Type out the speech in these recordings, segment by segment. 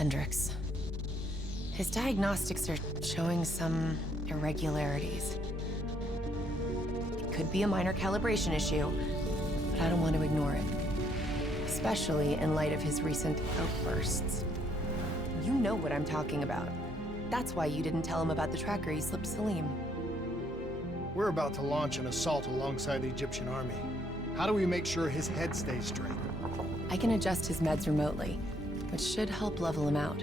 Hendricks. His diagnostics are showing some irregularities. It could be a minor calibration issue, but I don't want to ignore it. Especially in light of his recent outbursts. You know what I'm talking about. That's why you didn't tell him about the tracker he slipped Salim. We're about to launch an assault alongside the Egyptian army. How do we make sure his head stays straight? I can adjust his meds remotely, which should help level him out.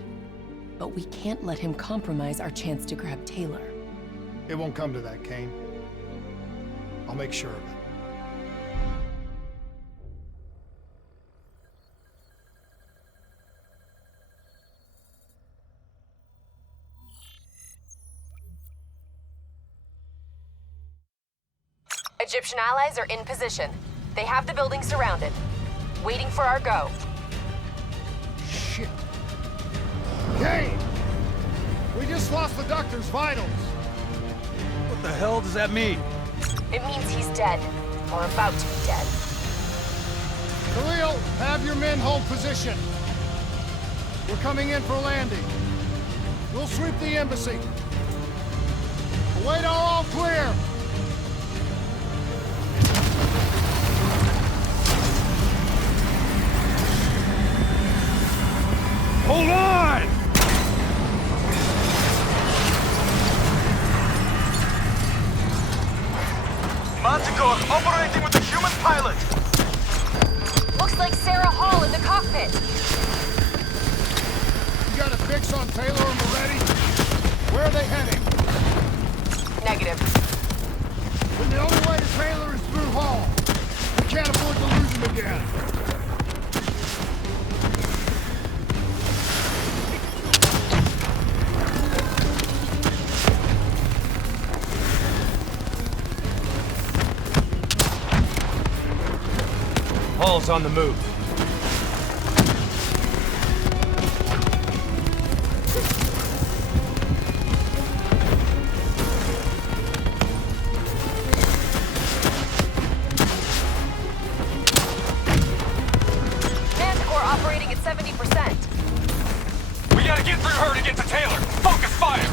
But we can't let him compromise our chance to grab Taylor. It won't come to that, Kane. I'll make sure of it. Egyptian allies are in position. They have the building surrounded, waiting for our go. Shit. Kane! We just lost the doctor's vitals. What the hell does that mean? It means he's dead, or about to be dead. Khalil, have your men hold position. We're coming in for landing. We'll sweep the embassy. Await all clear. Hold on! Manticore operating with a human pilot! Looks like Sarah Hall in the cockpit. You got a fix on Taylor and Moretti? Where are they heading? Negative. Then the only way to Taylor is through Hall. We can't afford to lose him again. Hall's on the move. Manticore operating at 70%. We gotta get through her to get to Taylor. Focus fire!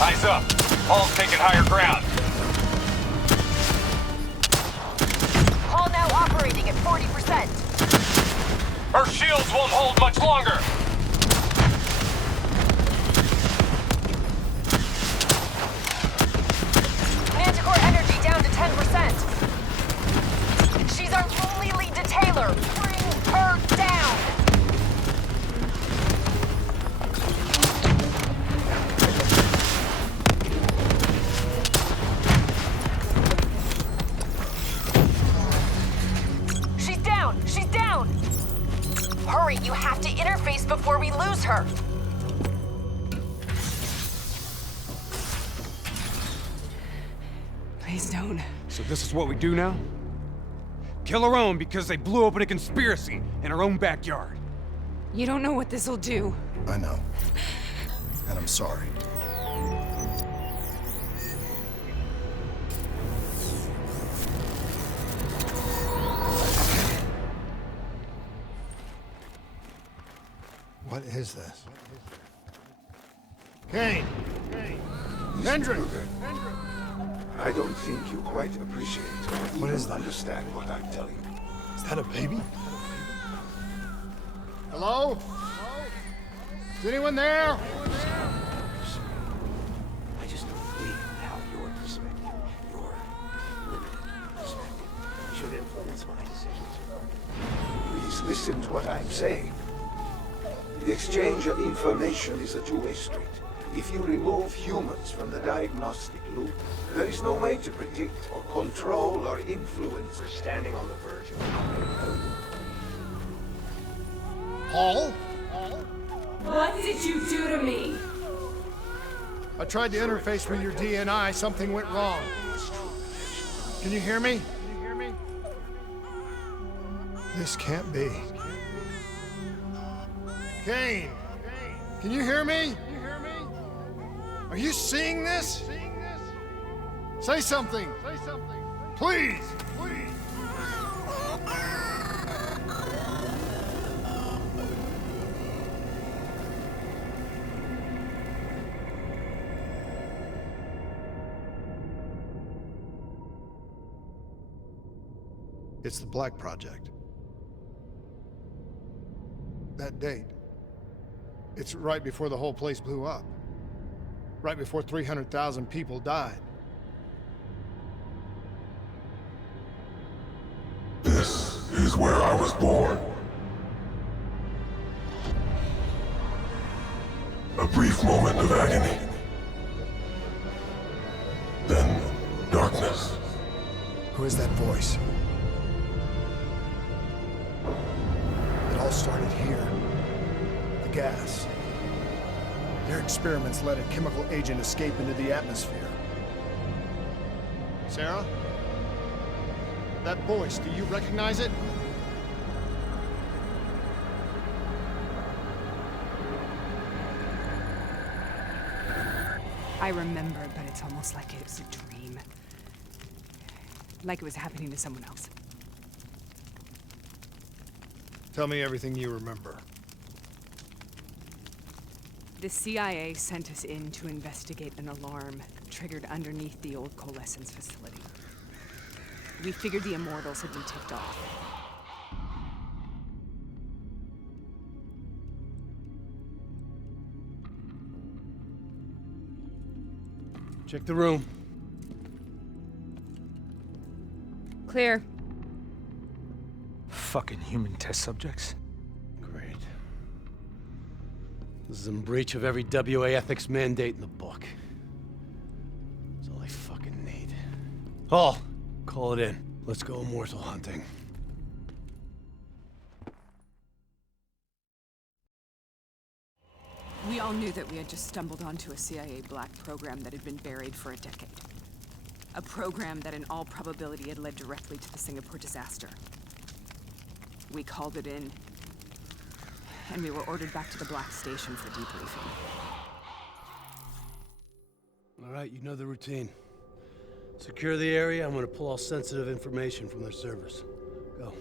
Eyes up. Hall's taking higher ground. Hall now operating at 40%. Her shields won't hold much longer. Manticore energy down to 10%. She's our only lead to Taylor. Bring her down. She's down! Hurry, you have to interface before we lose her! Please don't. So this is what we do now? Kill our own because they blew open a conspiracy in our own backyard. You don't know what this'll do. I know. And I'm sorry. What is this? Kane! Hendrick! I don't think you quite appreciate What is that? understand what I'm telling you. Is that a baby? Hello? Is anyone there? I just don't believe how your perspective, your limited perspective, should influence my decisions. Please listen to what I'm saying. The exchange of information is a two-way street. If you remove humans from the diagnostic loop, there is no way to predict or control or influence. We're standing on the verge of Hall? What did you do to me? I tried to interface with your DNI. Something went wrong. Can you hear me? This can't be. Kane! Can you hear me? Are you seeing this? Say something! Please! It's the Black Project. That date. It's right before the whole place blew up. Right before 300,000 people died. This is where I was born. A brief moment of agony. Then darkness. Who is that voice? It all started here. The gas. Their experiments let a chemical agent escape into the atmosphere. Sarah? That voice, do you recognize it? I remember, but it's almost like it was a dream. Like it was happening to someone else. Tell me everything you remember. The CIA sent us in to investigate an alarm triggered underneath the old coalescence facility. We figured the Immortals had been tipped off. Check the room. Clear. Fucking human test subjects. Great. This is in breach of every WA ethics mandate in the book. That's all I fucking need. Hall, call it in. Let's go immortal hunting. We all knew that we had just stumbled onto a CIA black program that had been buried for a decade. A program that in all probability had led directly to the Singapore disaster. We called it in, and we were ordered back to the Black Station for debriefing. All right, you know the routine. Secure the area. I'm gonna pull all sensitive information from their servers. Go.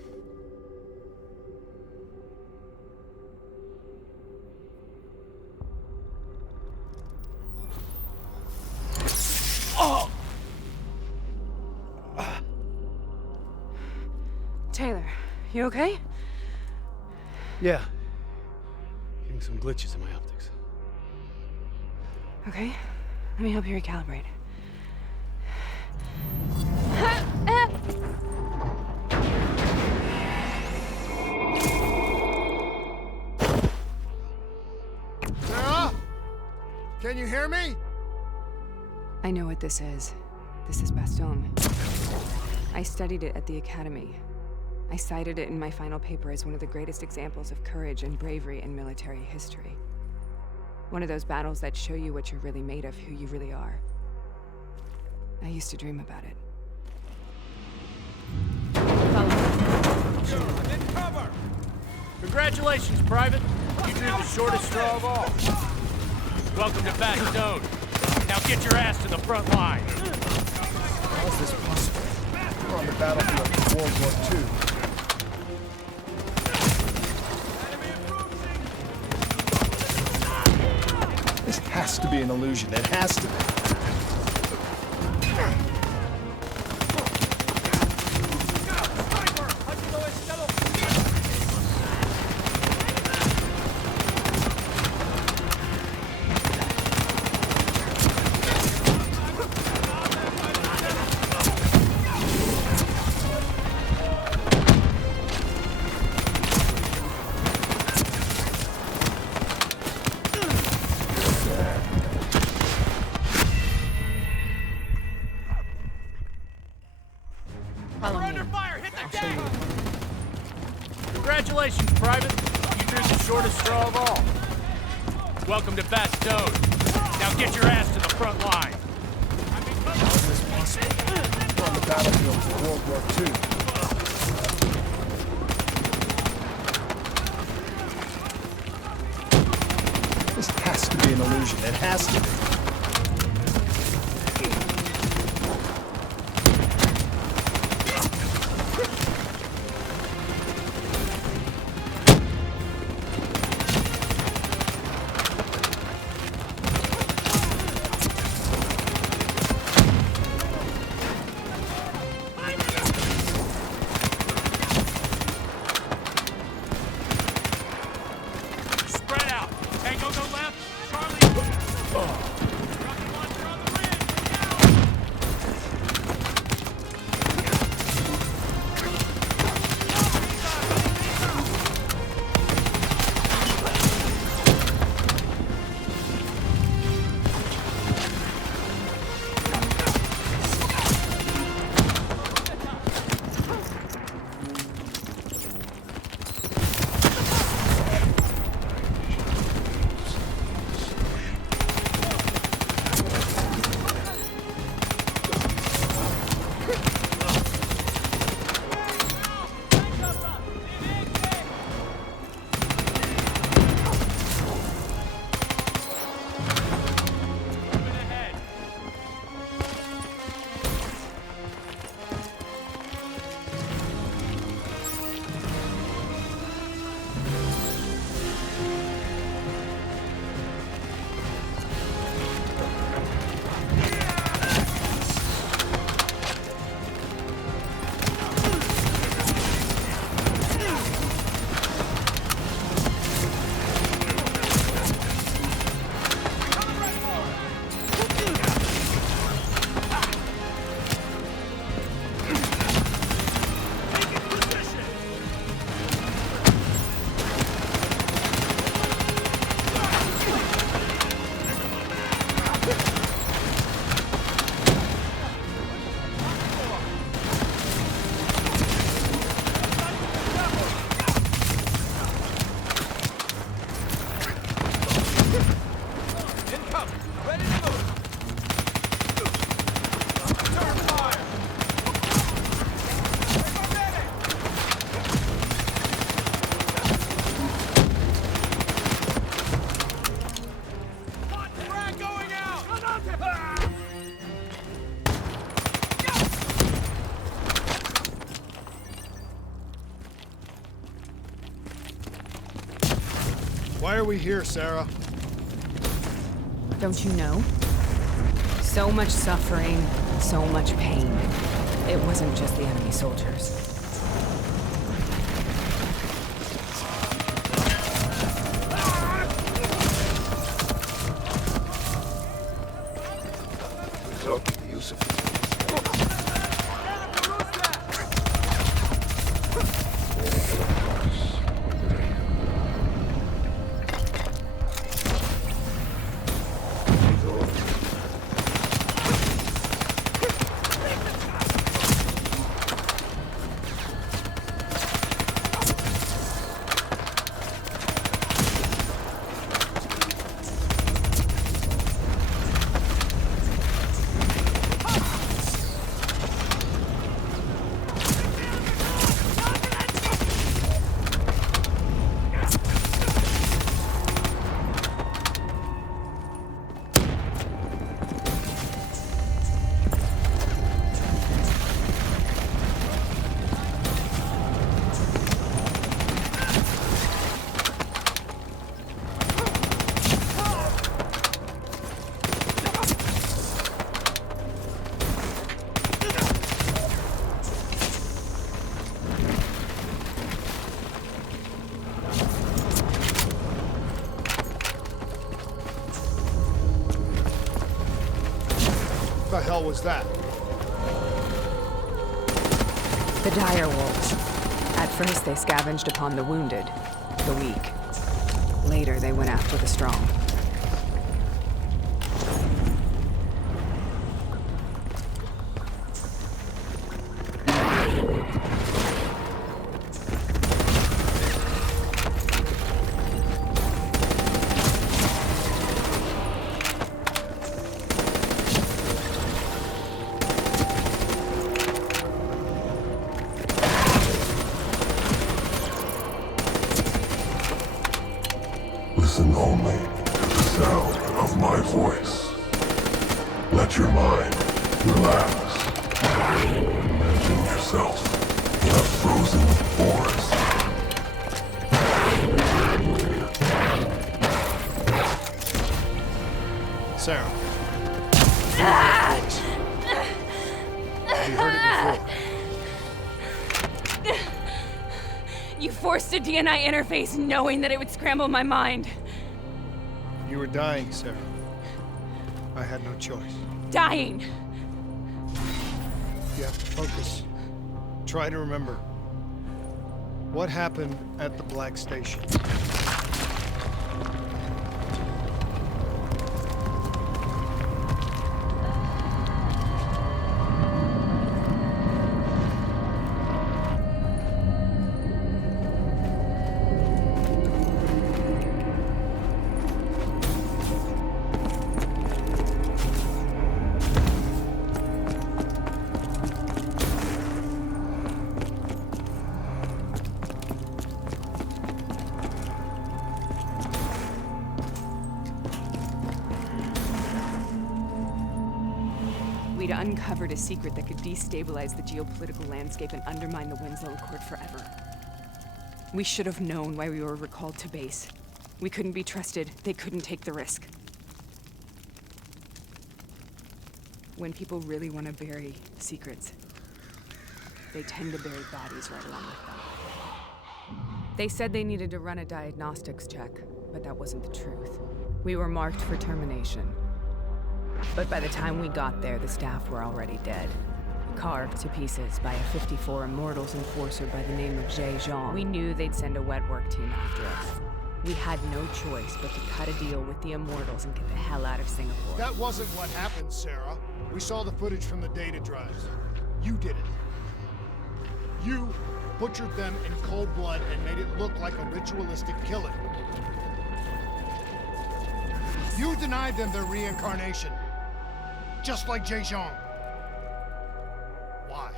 Taylor, you okay? Yeah. Getting some glitches in my optics. Okay, let me help you recalibrate. Sarah? Can you hear me? I know what this is. This is Bastogne. I studied it at the Academy. I cited it in my final paper as one of the greatest examples of courage and bravery in military history. One of those battles that show you what you're really made of, who you really are. I used to dream about it. Follow me. In cover! Congratulations, Private. You drew the shortest straw of all. Welcome to Bastogne. Now get your ass to the front line. How is this possible? We're on the battlefield of World War II. This has to be an illusion. It has to be. Congratulations, Private. You drew the shortest straw of all. Welcome to Bastogne. Now get your ass to the front line. How is this possible? We're on the battlefield for World War II. This has to be an illusion. It has to be. Spread out. Tango go left. Charlie. Rocky launcher on the ridge. Look out. Moving ahead. Why are we here, Sarah? Don't you know? So much suffering, so much pain. It wasn't just the enemy soldiers. Result of the use of What the hell was that? The dire wolves. At first they scavenged upon the wounded, the weak. Later they went after the strong. Listen only to the sound of my voice. Let your mind relax. Imagine yourself in a frozen forest. Sarah. Have you heard it before? You forced a DNI interface knowing that it would scramble my mind. You were dying, Sarah. I had no choice. Dying. You have to focus. Try to remember. What happened at the Black Station? We'd uncovered a secret that could destabilize the geopolitical landscape and undermine the Winslow Accord forever. We should have known why we were recalled to base. We couldn't be trusted. They couldn't take the risk. When people really want to bury secrets, they tend to bury bodies right along with them. They said they needed to run a diagnostics check, but that wasn't the truth. We were marked for termination. But by the time we got there, the staff were already dead. Carved to pieces by a 54 Immortals enforcer by the name of Jay Jean. We knew they'd send a wet work team after us. We had no choice but to cut a deal with the Immortals and get the hell out of Singapore. That wasn't what happened, Sarah. We saw the footage from the data drives. You did it. You butchered them in cold blood and made it look like a ritualistic killing. You denied them their reincarnation. Just like Jay Jean. Why?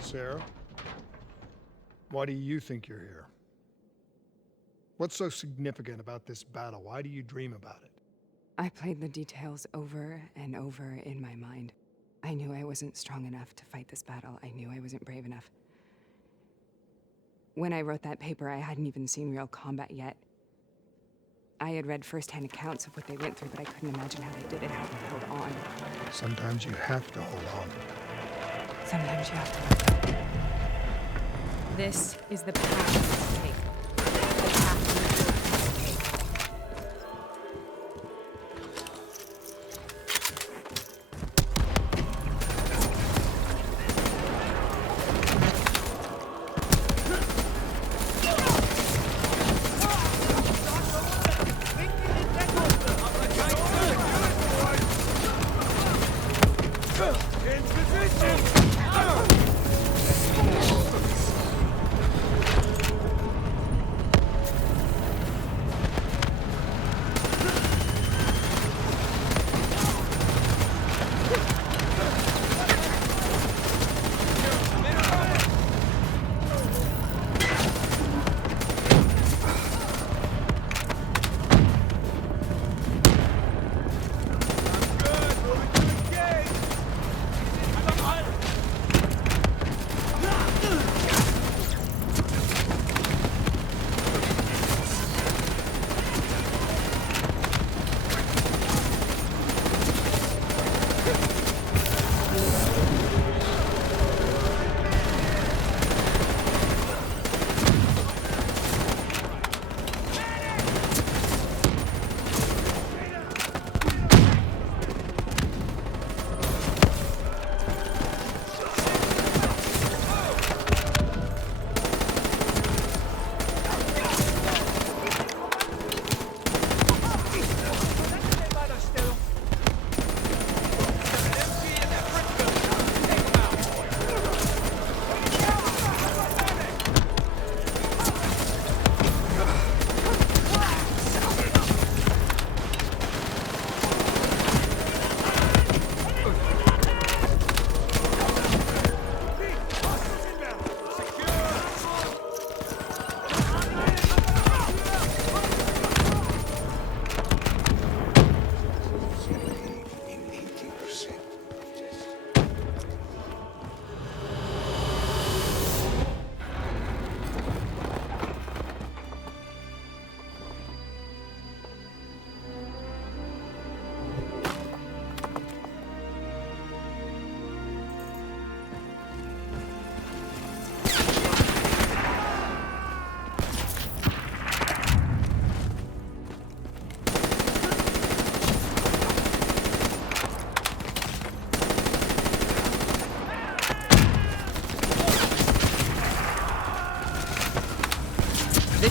Sarah? Why do you think you're here? What's so significant about this battle? Why do you dream about it? I played the details over and over in my mind. I knew I wasn't strong enough to fight this battle. I knew I wasn't brave enough. When I wrote that paper, I hadn't even seen real combat yet. I had read first-hand accounts of what they went through, but I couldn't imagine how they did it, how they held on. Sometimes you have to hold on. Sometimes you have to let go. This is the path we must take. The path we must take.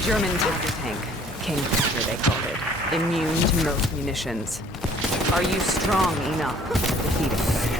German Tiger tank. Kingfisher, they called it. Immune to most munitions. Are you strong enough to defeat it?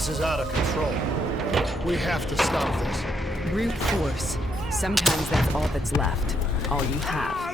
This is out of control. We have to stop this. Brute force. Sometimes that's all that's left. All you have.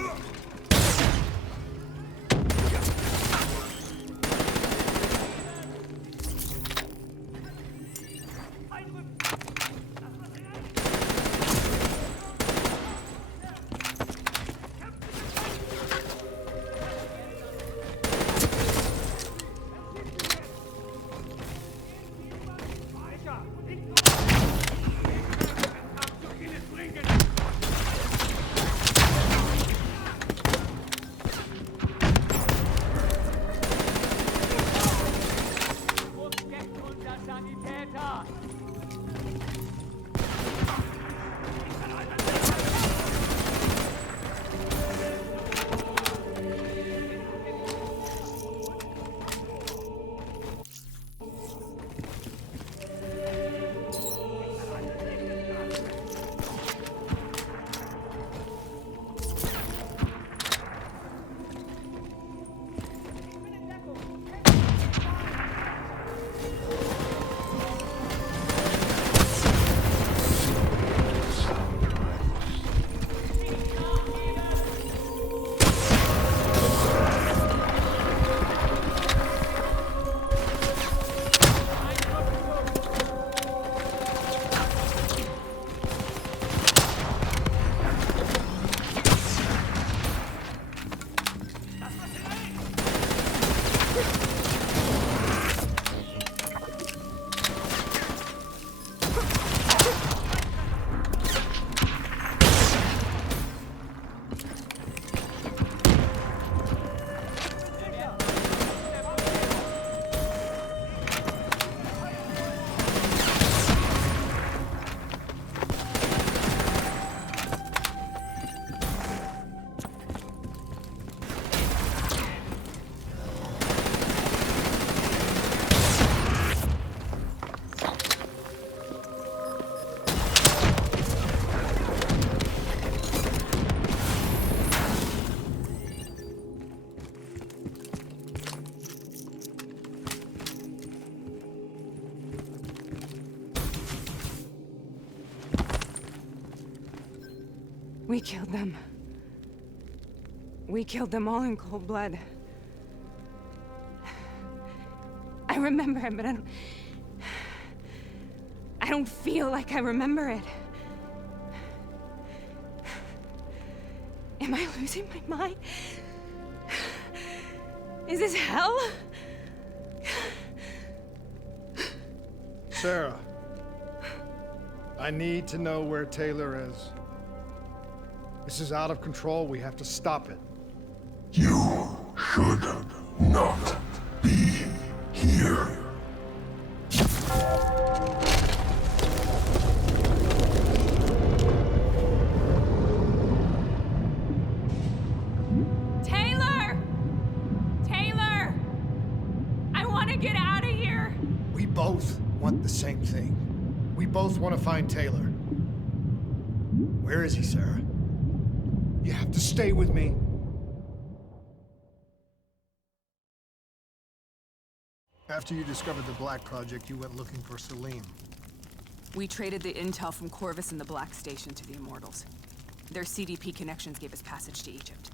We killed them. We killed them all in cold blood. I remember it, but I don't feel like I remember it. Am I losing my mind? Is this hell? Sarah, I need to know where Taylor is. This is out of control. We have to stop it. You should not be here. Taylor! Taylor! I want to get out of here! We both want the same thing. We both want to find Taylor. Where is he, Sarah? You have to stay with me. After you discovered the Black Project, you went looking for Salim. We traded the intel from Corvus and the Black Station to the Immortals. Their CDP connections gave us passage to Egypt.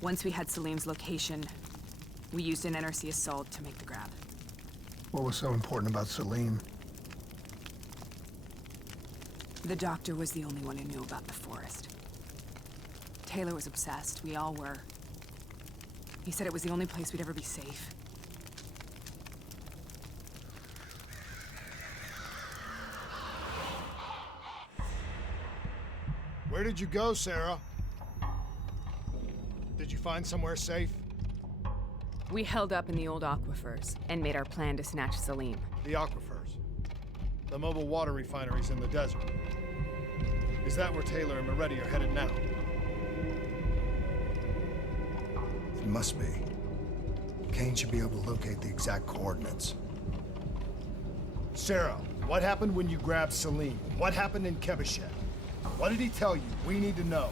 Once we had Salim's location, we used an NRC assault to make the grab. What was so important about Salim? The doctor was the only one who knew about the forest. Taylor was obsessed. We all were. He said it was the only place we'd ever be safe. Where did you go, Sarah? Did you find somewhere safe? We held up in the old aquifers and made our plan to snatch Salim. The aquifers. The mobile water refineries in the desert. Is that where Taylor and Moretti are headed now? It must be. Kane should be able to locate the exact coordinates. Sarah, what happened when you grabbed Salim? What happened in Kebashet? What did he tell you? We need to know.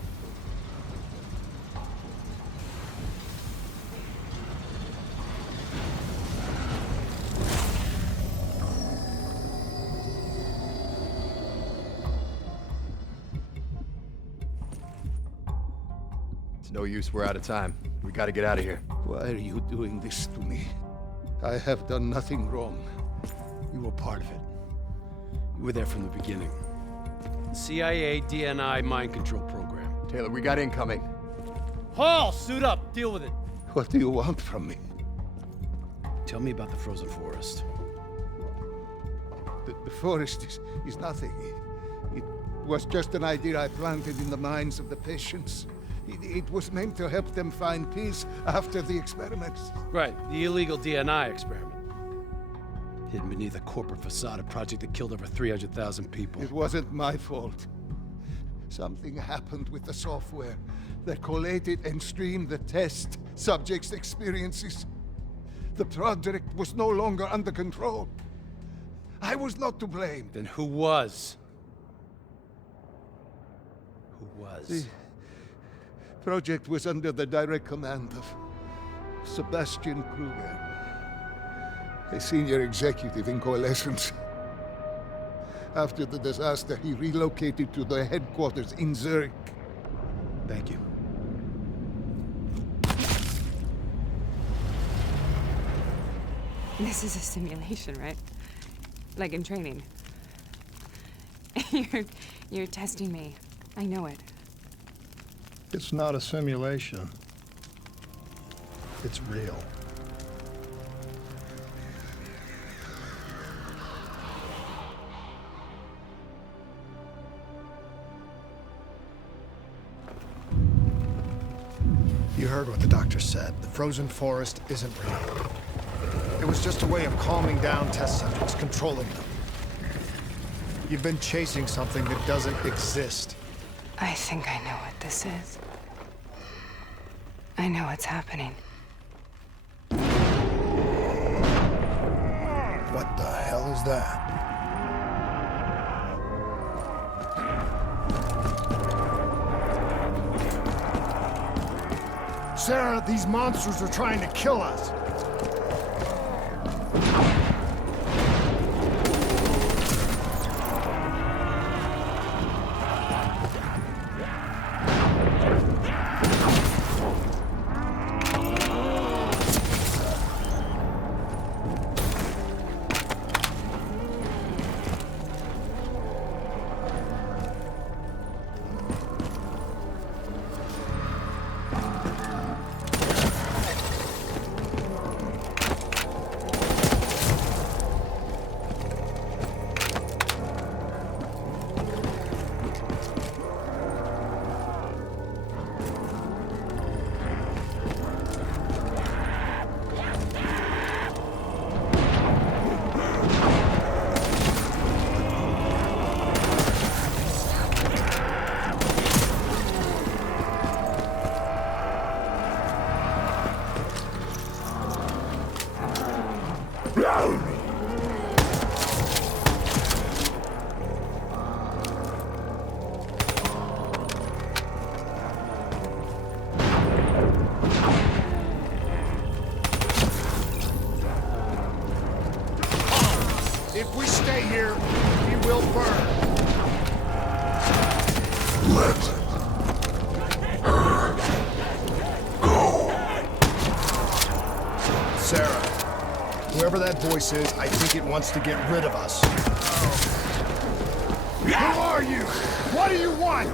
It's no use, we're out of time. We gotta get out of here. Why are you doing this to me? I have done nothing wrong. You were part of it. You were there from the beginning. CIA, DNI, mind control program. Taylor, we got incoming. Hall, suit up, deal with it. What do you want from me? Tell me about the frozen forest. The forest is nothing. It was just an idea I planted in the minds of the patients. It was meant to help them find peace after the experiments. Right, the illegal DNI experiment. Hidden beneath a corporate facade, a project that killed over 300,000 people. It wasn't my fault. Something happened with the software that collated and streamed the test subjects' experiences. The project was no longer under control. I was not to blame. Then who was? Who was? The project was under the direct command of Sebastian Kruger, a senior executive in Coalescence. After the disaster, he relocated to the headquarters in Zurich. Thank you. This is a simulation, right? Like in training. You're testing me. I know it. It's not a simulation. It's real. You heard what the doctor said. The frozen forest isn't real. It was just a way of calming down test subjects, controlling them. You've been chasing something that doesn't exist. I think I know what this is. I know what's happening. What the hell is that? Sarah, these monsters are trying to kill us. If we stay here, we will burn. Let her go. Sarah, whoever that voice is, I think it wants to get rid of us. Who are you? What do you want?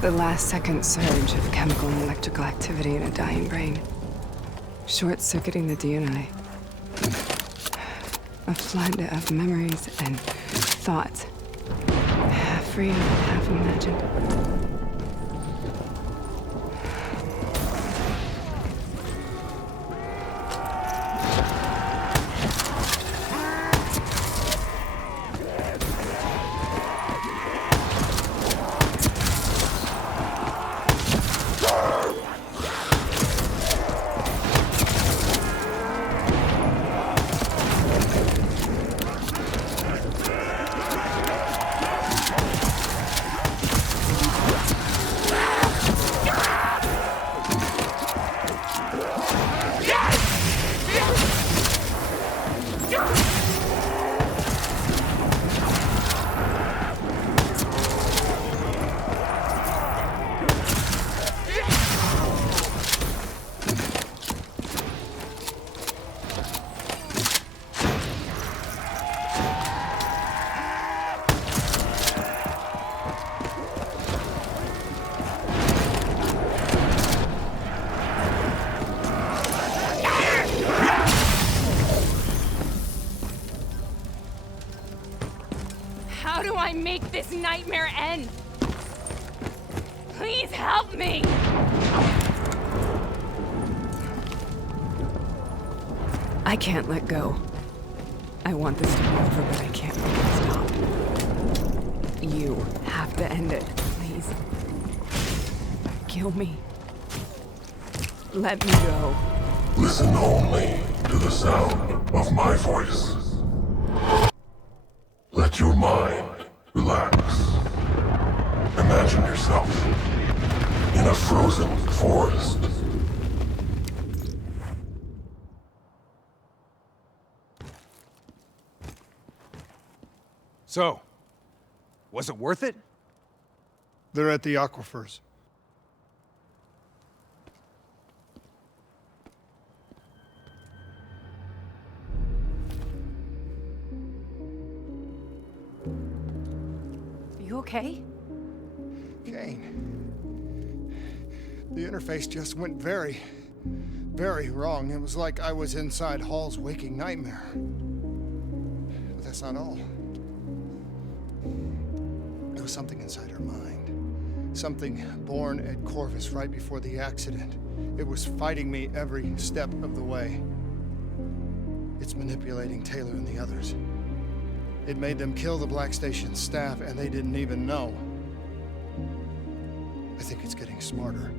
The last-second surge of chemical and electrical activity in a dying brain. Short-circuiting the DNA. A flood of memories and thoughts. Half real, half imagined. How do I make this nightmare end? Please help me! I can't let go. I want this to be over, but I can't make it stop. You have to end it, please. Kill me. Let me go. Listen only to the sound of my voice. Let your mind relax. Imagine yourself in a frozen forest. So, was it worth it? They're at the aquifers. Are you okay? Kane. The interface just went very, very wrong. It was like I was inside Hall's waking nightmare. But that's not all. There was something inside her mind. Something born at Corvus right before the accident. It was fighting me every step of the way. It's manipulating Taylor and the others. It made them kill the Black Station staff, and they didn't even know. I think it's getting smarter.